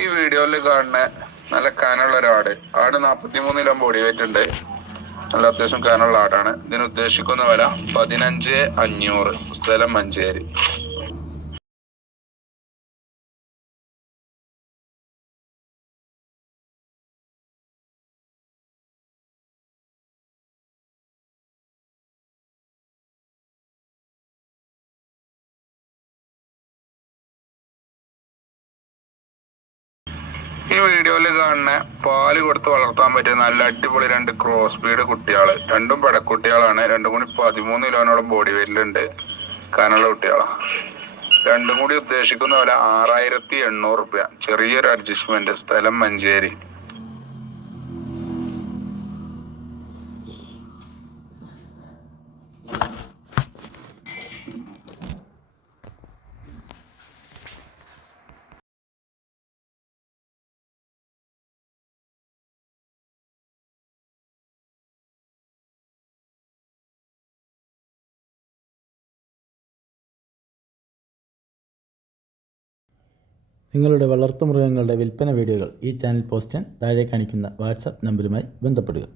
ഈ വീഡിയോയിൽ കാണുന്ന നല്ല കനമുള്ള ഒരാട്. ആട് 43 കിലോ ബോഡി വെയിറ്റ് ഉണ്ട്. നല്ല അത്യാവശ്യം കനമുള്ള ആടാണ്. ഇതിന് ഉദ്ദേശിക്കുന്ന വില 15,500. സ്ഥലം മഞ്ചേരി. ഈ വീഡിയോയിൽ കാണുന്ന പാല് കൊടുത്ത് വളർത്താൻ പറ്റിയ നല്ല അടിപൊളി 2 ക്രോസ് ബ്രീഡ് കുട്ടികള്. രണ്ടും പെടക്കുട്ടികളാണ്. രണ്ടും കൂടി 13 കിലോനോളം ബോഡി വെയിറ്റിലുണ്ട്. കനുള്ള കുട്ടികളാണ്. രണ്ടും കൂടി ഉദ്ദേശിക്കുന്ന വില 6,800 രൂപ. ചെറിയൊരു അഡ്ജസ്റ്റ്മെന്റ്. സ്ഥലം മഞ്ചേരി. നിങ്ങളുടെ വളർത്തുമൃഗങ്ങളുടെ വിൽപ്പന വീഡിയോകൾ ഈ ചാനൽ പോസ്റ്റ് ചെയ്യാൻ താഴെ കാണിക്കുന്ന വാട്സാപ്പ് നമ്പറുമായി ബന്ധപ്പെടുക.